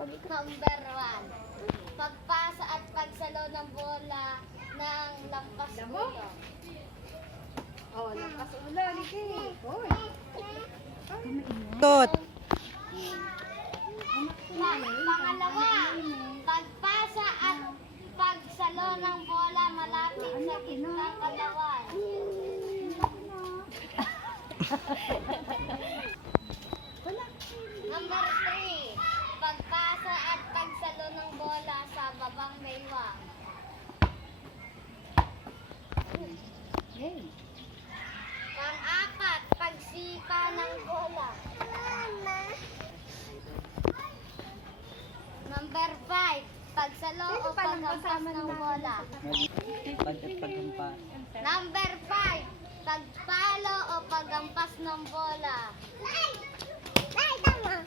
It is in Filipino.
Number 1. Pagpasa at pagsalo ng bola ng lampas ulo. Oh, lakas ulo, Ricky. Hoy. Tot. Pangalawa, pagpasa at pagsalo ng bola malapit sa gitnang katawan. Number 3, pagpasa at pagsalo ng bola sa babang baywang. Pang-apat, pagsipa ng bola. Number 5, pagsalo o paghampas ng bola. Number 5, pagpalo o paghampas ng bola. Ay, tama.